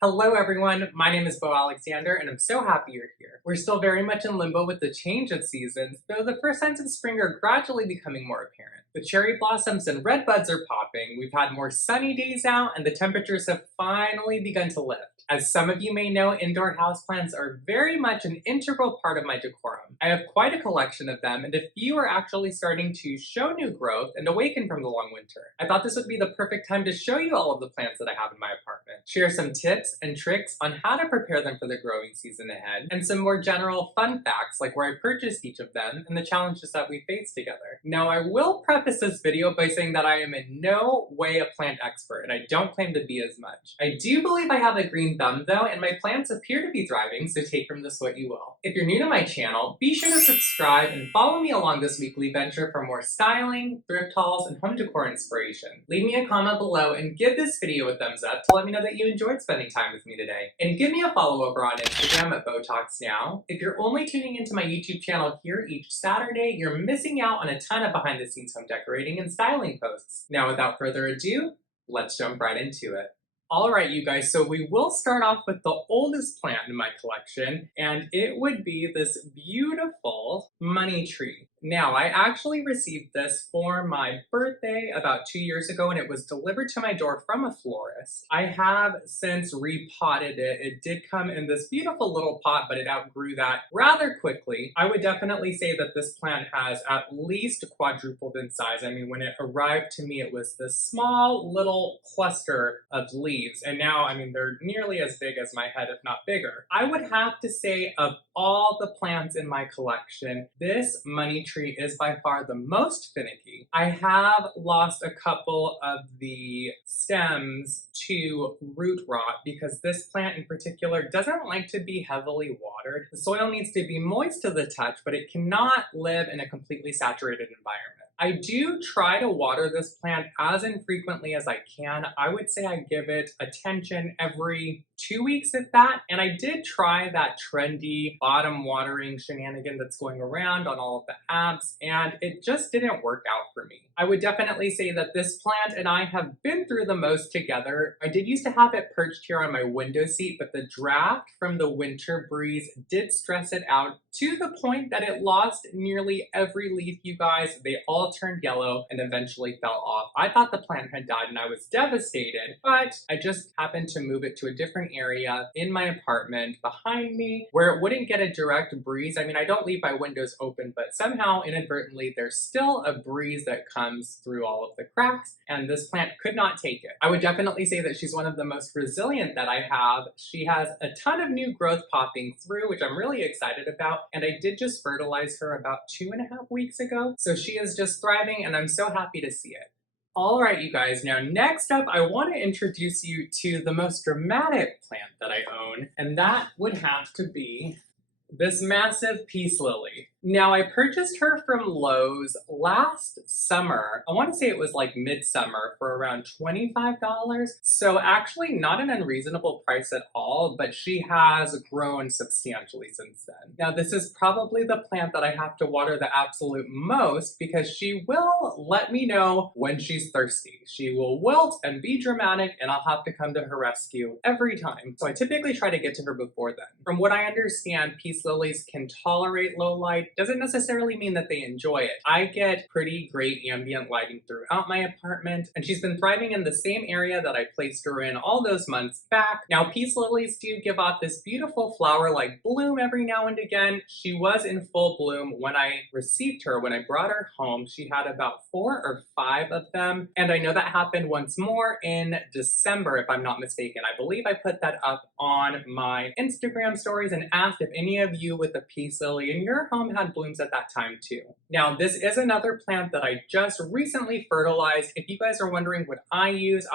Hello everyone, my name is Beaualexander and I'm so happy you're here. We're still very much in limbo with the change of seasons, though the first signs of spring are gradually becoming more apparent. The cherry blossoms and red buds are popping, we've had more sunny days out, and the temperatures have finally begun to lift. As some of you may know, indoor houseplants are very much an integral part of my decorum. I have quite a collection of them, and a few are actually starting to show new growth and awaken from the long winter. I thought this would be the perfect time to show you all of the plants that I have in my apartment, share some tips and tricks on how to prepare them for the growing season ahead, and some more general fun facts like where I purchased each of them and the challenges that we face together. Now, I will preface this video by saying that I am in no way a plant expert, and I don't claim to be as much. I do believe I have a green thumb though, and my plants appear to be thriving, so take from this what you will. If you're new to my channel, be sure to subscribe and follow me along this weekly venture for more styling, thrift hauls, and home decor inspiration. Leave me a comment below and give this video a thumbs up to let me know that you enjoyed spending time with me today. And give me a follow over on Instagram at beautalksnow. If you're only tuning into my YouTube channel here each Saturday, you're missing out on a ton of behind the scenes home decorating and styling posts. Now without further ado, let's jump right into it. Alright you guys, so we will start off with the oldest plant in my collection, and it would be this beautiful money tree. Now, I actually received this for my birthday about 2 years ago, and it was delivered to my door from a florist. I have since repotted it. It did come in this beautiful little pot, but it outgrew that rather quickly. I would definitely say that this plant has at least quadrupled in size. I mean, when it arrived to me, it was this small little cluster of leaves, and now, I mean, they're nearly as big as my head, if not bigger. I would have to say, of all the plants in my collection, this money tree is by far the most finicky. I have lost a couple of the stems to root rot because this plant in particular doesn't like to be heavily watered. The soil needs to be moist to the touch, but it cannot live in a completely saturated environment. I do try to water this plant as infrequently as I can. I would say I give it attention every 2 weeks at that, and I did try that trendy bottom watering shenanigan that's going around on all of the apps, and it just didn't work out for me. I would definitely say that this plant and I have been through the most together. I did used to have it perched here on my window seat, but the draft from the winter breeze did stress it out to the point that it lost nearly every leaf, you guys. They all turned yellow and eventually fell off. I thought the plant had died and I was devastated, but I just happened to move it to a different area in my apartment behind me where it wouldn't get a direct breeze. I mean, I don't leave my windows open, but somehow inadvertently there's still a breeze that comes through all of the cracks, and this plant could not take it. I would definitely say that she's one of the most resilient that I have. She has a ton of new growth popping through, which I'm really excited about, and I did just fertilize her about 2.5 weeks ago, so she is just thriving and I'm so happy to see it. Alright you guys, now next up I want to introduce you to the most dramatic plant that I own, and that would have to be this massive peace lily. Now, I purchased her from Lowe's last summer. I want to say it was like midsummer for around $25. So actually not an unreasonable price at all, but she has grown substantially since then. Now, this is probably the plant that I have to water the absolute most because she will let me know when she's thirsty. She will wilt and be dramatic, and I'll have to come to her rescue every time. So I typically try to get to her before then. From what I understand, peace lilies can tolerate low light. Doesn't necessarily mean that they enjoy it. I get pretty great ambient lighting throughout my apartment, and she's been thriving in the same area that I placed her in all those months back. Now, peace lilies do give off this beautiful flower-like bloom every now and again. She was in full bloom when I received her. When I brought her home, she had about 4 or 5 of them, and I know that happened once more in December, if I'm not mistaken. I believe I put that up on my Instagram stories and asked if any of you with a peace lily in your home had blooms at that time too. Now, this is another plant that I just recently fertilized. If you guys are wondering what I use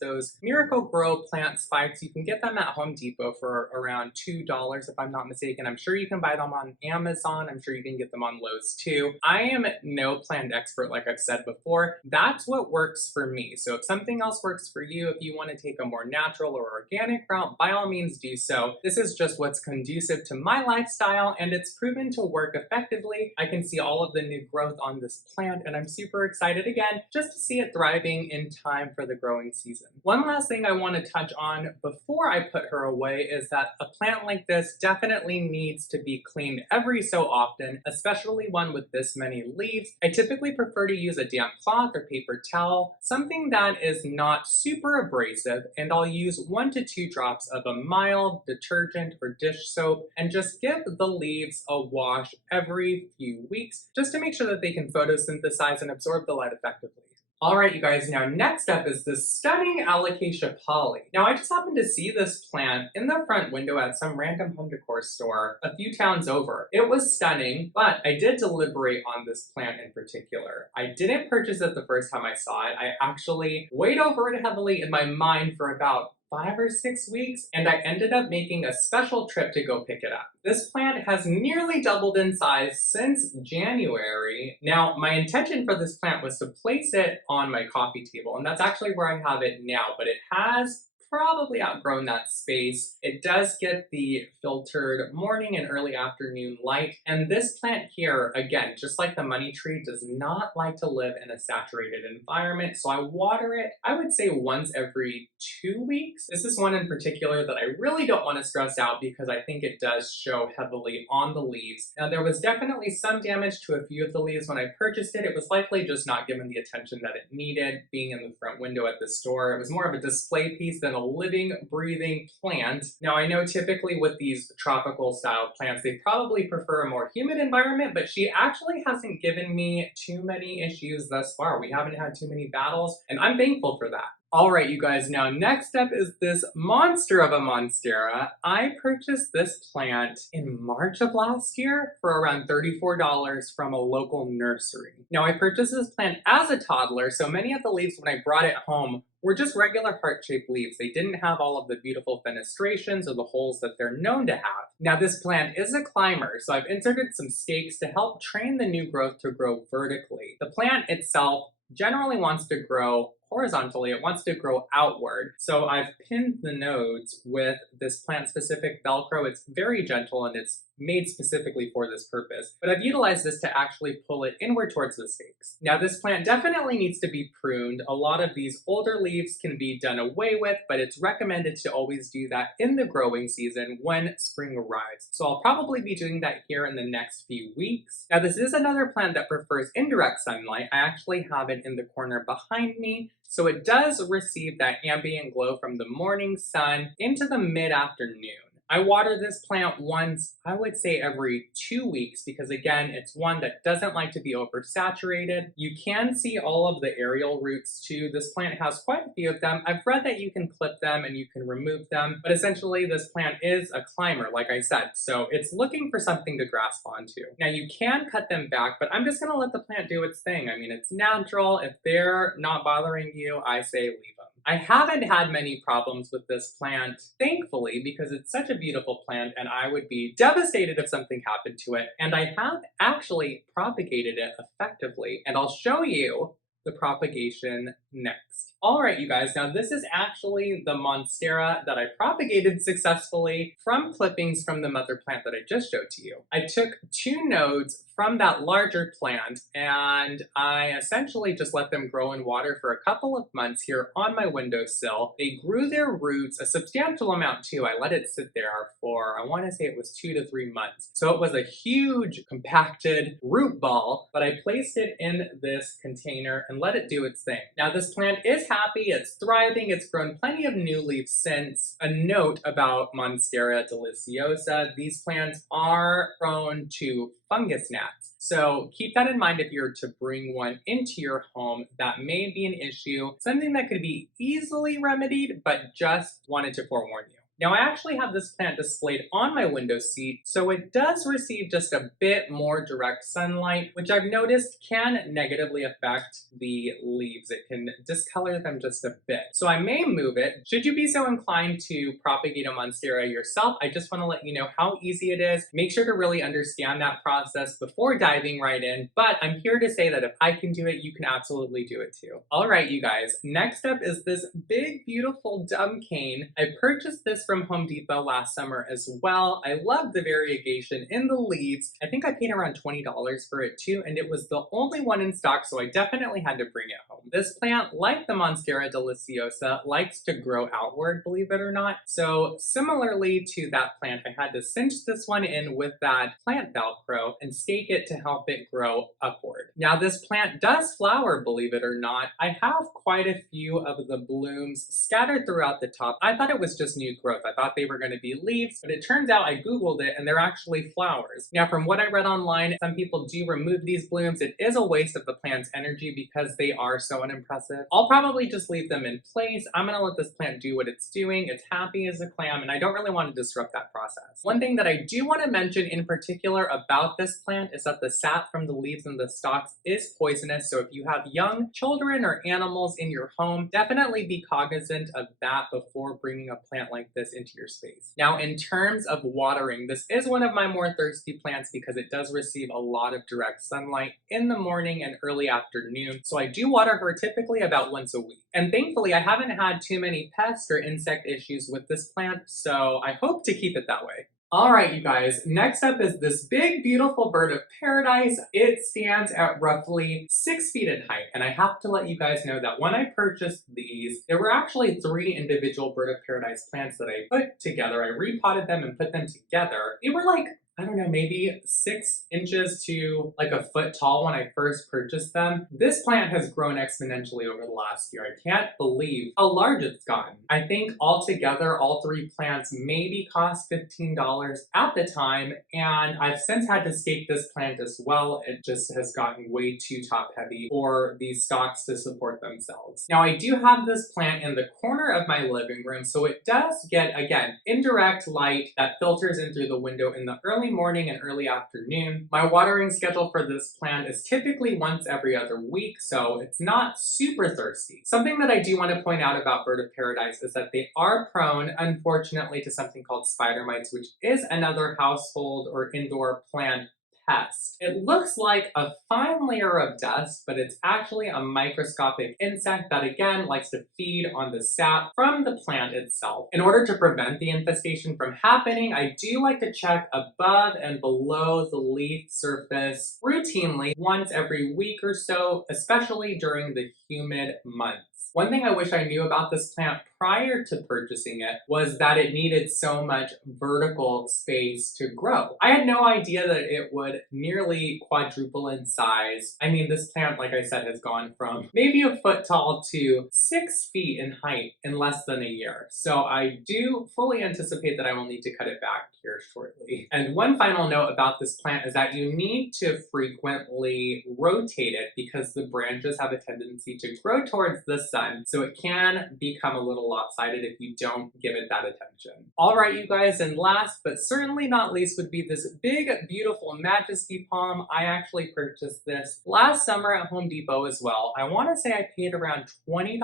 those Miracle-Gro plant spikes. You can get them at Home Depot for around $2 if I'm not mistaken. I'm sure you can buy them on Amazon. I'm sure you can get them on Lowe's too. I am no plant expert, like I've said before. That's what works for me. So if something else works for you, if you want to take a more natural or organic route, by all means do so. This is just what's conducive to my lifestyle, and it's proven to work effectively. I can see all of the new growth on this plant, and I'm super excited again just to see it thriving in time for the growing season. One last thing I want to touch on before I put her away is that a plant like this definitely needs to be cleaned every so often, especially one with this many leaves. I typically prefer to use a damp cloth or paper towel, something that is not super abrasive, and I'll use 1 to 2 drops of a mild detergent or dish soap and just give the leaves a wash every few weeks just to make sure that they can photosynthesize and absorb the light effectively. Alright you guys, now next up is this stunning alocasia poly. Now I just happened to see this plant in the front window at some random home decor store a few towns over. It was stunning, but I did deliberate on this plant in particular. I didn't purchase it the first time I saw it. I actually weighed over it heavily in my mind for about 5 or 6 weeks, and I ended up making a special trip to go pick it up. This plant has nearly doubled in size since January. Now, my intention for this plant was to place it on my coffee table, and that's actually where I have it now, but it has probably outgrown that space. It does get the filtered morning and early afternoon light, and this plant here, again, just like the money tree, does not like to live in a saturated environment, so I water it, I would say once every 2 weeks. This is one in particular that I really don't want to stress out because I think it does show heavily on the leaves. Now, there was definitely some damage to a few of the leaves when I purchased it. It was likely just not given the attention that it needed, being in the front window at the store. It was more of a display piece than a living, breathing plant. Now, I know typically with these tropical style plants, they probably prefer a more humid environment, but she actually hasn't given me too many issues thus far. We haven't had too many battles, and I'm thankful for that. Alright you guys, now next up is this monster of a monstera. I purchased this plant in March of last year for around $34 from a local nursery. Now I purchased this plant as a toddler, so many of the leaves when I brought it home were just regular heart-shaped leaves. They didn't have all of the beautiful fenestrations or the holes that they're known to have. Now this plant is a climber, so I've inserted some stakes to help train the new growth to grow vertically. The plant itself generally wants to grow horizontally, it wants to grow outward. So I've pinned the nodes with this plant-specific Velcro. It's very gentle and it's made specifically for this purpose, but I've utilized this to actually pull it inward towards the stakes. Now this plant definitely needs to be pruned. A lot of these older leaves can be done away with, but it's recommended to always do that in the growing season when spring arrives. So I'll probably be doing that here in the next few weeks. Now this is another plant that prefers indirect sunlight. I actually have it in the corner behind me, so it does receive that ambient glow from the morning sun into the mid-afternoon. I water this plant once, I would say every 2 weeks, because again, it's one that doesn't like to be oversaturated. You can see all of the aerial roots too. This plant has quite a few of them. I've read that you can clip them and you can remove them, but essentially this plant is a climber, like I said, so it's looking for something to grasp onto. Now you can cut them back, but I'm just gonna let the plant do its thing. I mean, it's natural. If they're not bothering you, I say leave them. I haven't had many problems with this plant, thankfully, because it's such a beautiful plant and I would be devastated if something happened to it. And I have actually propagated it effectively, and I'll show you the propagation next. Alright you guys, now this is actually the monstera that I propagated successfully from clippings from the mother plant that I just showed to you. I took 2 nodes from that larger plant and I essentially just let them grow in water for a couple of months here on my windowsill. They grew their roots a substantial amount too. I let it sit there for, I want to say it was 2 to 3 months. So it was a huge compacted root ball, but I placed it in this container and let it do its thing. Now this plant is happy, it's thriving, it's grown plenty of new leaves since. A note about Monstera deliciosa, these plants are prone to fungus gnats. So keep that in mind if you're to bring one into your home. That may be an issue, something that could be easily remedied, but just wanted to forewarn you. Now I actually have this plant displayed on my window seat, so it does receive just a bit more direct sunlight, which I've noticed can negatively affect the leaves. It can discolor them just a bit. So I may move it. Should you be so inclined to propagate a monstera yourself, I just want to let you know how easy it is. Make sure to really understand that process process before diving right in, but I'm here to say that if I can do it, you can absolutely do it too. All right, you guys, next up is this big, beautiful dumb cane. I purchased this from Home Depot last summer as well. I love the variegation in the leaves. I think I paid around $20 for it too, and it was the only one in stock, so I definitely had to bring it home. This plant, like the MONSTERA DELICIOSA, likes to grow outward, believe it or not. So similarly to that plant, I had to cinch this one in with that plant Velcro and stake it to help it grow upward. Now this plant does flower, believe it or not. I have quite a few of the blooms scattered throughout the top. I thought it was just new growth. I thought they were going to be leaves, but it turns out I googled it and they're actually flowers. Now from what I read online, some people do remove these blooms. It is a waste of the plant's energy because they are so unimpressive. I'll probably just leave them in place. I'm gonna let this plant do what it's doing. It's happy as a clam and I don't really want to disrupt that process. One thing that I do want to mention in particular about this plant is that the sap from the leaves and the stalks is poisonous. So if you have young children or animals in your home, definitely be cognizant of that before bringing a plant like this into your space. Now, in terms of watering, this is one of my more thirsty plants because it does receive a lot of direct sunlight in the morning and early afternoon. So I do water her typically about once a week. And thankfully, I haven't had too many pest or insect issues with this plant, so I hope to keep it that way. All right, you guys, next up is this big, beautiful bird of paradise. It stands at roughly 6 feet in height, and I have to let you guys know that when I purchased these, there were actually 3 individual bird of paradise plants that I put together. I repotted them and put them together. They were like, I don't know, maybe 6 inches to like a foot tall when I first purchased them. This plant has grown exponentially over the last year. I can't believe how large it's gotten. I think altogether, all 3 plants maybe cost $15 at the time, and I've since had to stake this plant as well. It just has gotten way too top heavy for these stalks to support themselves. Now, I do have this plant in the corner of my living room, so it does get, again, indirect light that filters in through the window in the early morning and early afternoon. My watering schedule for this plant is typically once every other week, so it's not super thirsty. Something that I do want to point out about bird of paradise is that they are prone, unfortunately, to something called spider mites, which is another household or indoor plant pest. It looks like a fine layer of dust, but it's actually a microscopic insect that again likes to feed on the sap from the plant itself. In order to prevent the infestation from happening, I do like to check above and below the leaf surface routinely once every week or so, especially during the humid months. One thing I wish I knew about this plant prior to purchasing it was that it needed so much vertical space to grow. I had no idea that it would nearly quadruple in size. I mean, this plant, like I said, has gone from maybe a foot tall to 6 feet in height in less than a year. So I do fully anticipate that I will need to cut it back here shortly. And one final note about this plant is that you need to frequently rotate it because the branches have a tendency to grow towards the sun, so it can become a little lopsided if you don't give it that attention. All right, you guys, and last but certainly not least would be this big, beautiful Majesty palm. I actually purchased this last summer at Home Depot as well. I want to say I paid around $20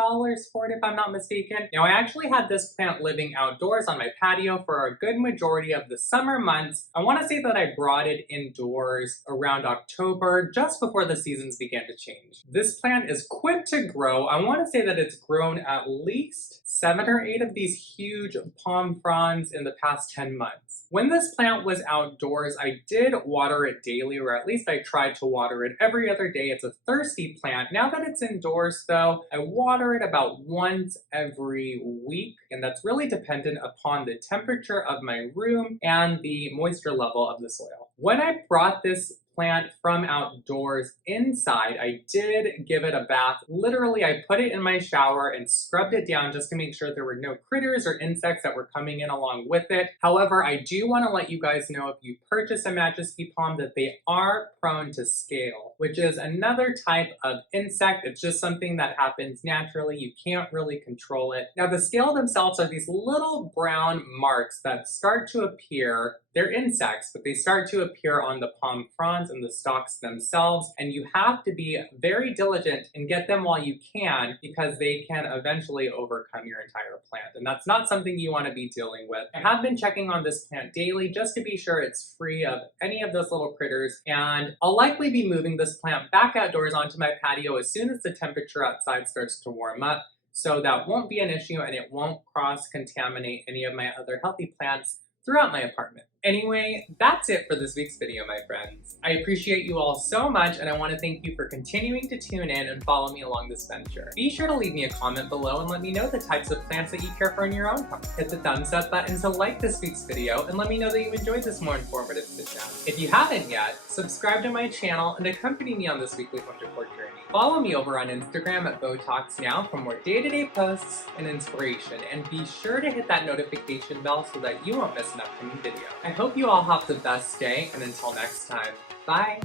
for it if I'm not mistaken. Now, I actually had this plant living outdoors on my patio for a good majority of the summer months. I want to say that I brought it indoors around October, just before the seasons began to change. This plant is quick to grow. I want to say that it's grown at least 7 or 8 of these huge palm fronds in the past 10 months. When this plant was outdoors, I did water it daily, or at least I tried to water it every other day. It's a thirsty plant. Now that it's indoors though, I water it about once every week, and that's really dependent upon the temperature of my room and the moisture level of the soil. When I brought this plant from outdoors inside, I did give it a bath. Literally, I put it in my shower and scrubbed it down just to make sure there were no critters or insects that were coming in along with it. However, I do want to let you guys know if you purchase a Majesty palm that they are prone to scale, which is another type of insect. It's just something that happens naturally. You can't really control it. Now, the scale themselves are these little brown marks that start to appear. They're insects, but they start to appear on the palm frond plants and the stalks themselves, and you have to be very diligent and get them while you can because they can eventually overcome your entire plant, and that's not something you want to be dealing with. I have been checking on this plant daily just to be sure it's free of any of those little critters, and I'll likely be moving this plant back outdoors onto my patio as soon as the temperature outside starts to warm up, so that won't be an issue and it won't cross-contaminate any of my other healthy plants throughout my apartment. Anyway, that's it for this week's video, my friends. I appreciate you all so much, and I want to thank you for continuing to tune in and follow me along this venture. Be sure to leave me a comment below and let me know the types of plants that you care for in your own home. Hit the thumbs up button to like this week's video and let me know that you enjoyed this more informative sit-down. If you haven't yet, subscribe to my channel and accompany me on this weekly home decor journey. Follow me over on Instagram at beautalksnow for more day-to-day posts and inspiration, and be sure to hit that notification bell so that you won't miss an upcoming video. I hope you all have the best day, and until next time, bye!